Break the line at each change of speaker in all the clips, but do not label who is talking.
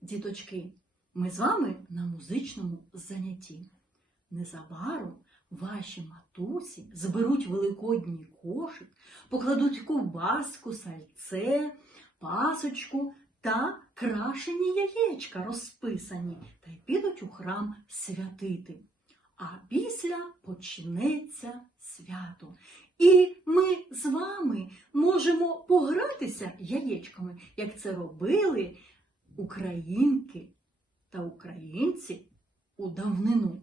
діточки, ми з вами на музичному занятті. Незабаром ваші матусі зберуть великодній кошик, покладуть ковбаску, сальце, пасочку та крашені яєчка розписані та й підуть у храм святити. А після почнеться свято. І ми з вами можемо погратися яєчками, як це робили українки та українці у давнину.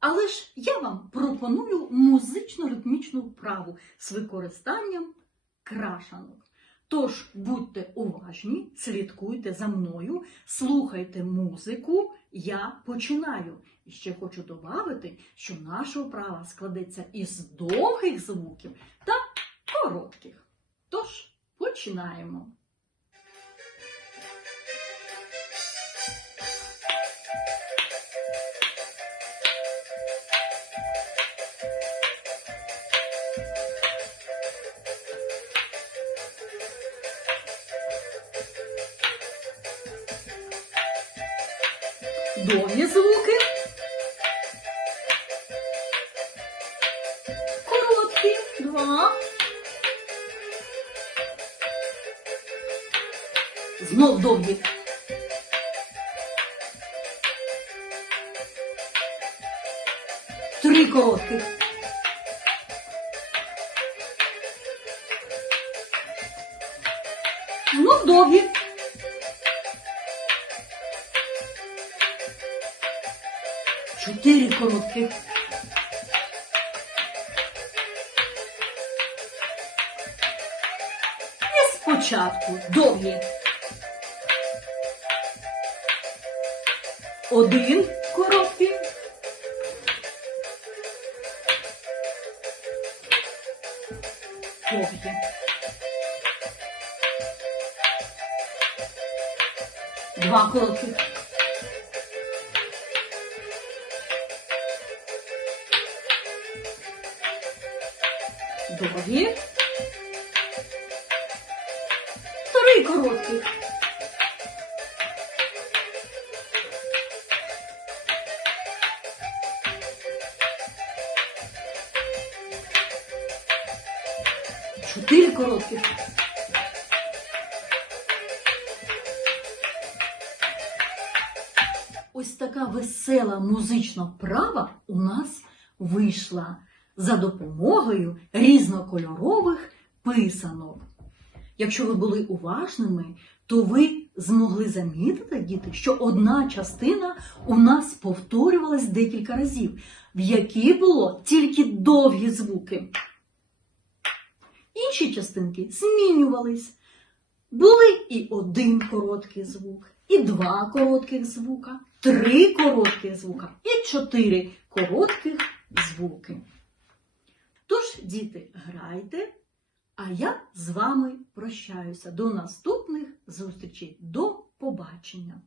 Але ж я вам пропоную музично-ритмічну вправу з використанням крашанок. Тож будьте уважні, слідкуйте за мною, слухайте музику, я починаю. І ще хочу додати, що наша вправа складеться із довгих звуків та коротких. Тож починаємо. Довгі звуки. Короткі. Два. Знов довгі. Три коротких. Знов довгі. Чотири коротких. І спочатку довгі. Один короткий. Довгі. Два коротких. Довгі. Три коротких. Чотири коротких. Ось така весела музична вправа у нас вийшла за допомогою різнокольорових писанок. Якщо ви були уважними, то ви змогли замітити, діти, що одна частина у нас повторювалась декілька разів, в якій було тільки довгі звуки. Інші частинки змінювались. Були і один короткий звук, і два коротких звука, три коротких звука і чотири коротких звуки. Діти, грайте, а я з вами прощаюся. До наступних зустрічей. До побачення!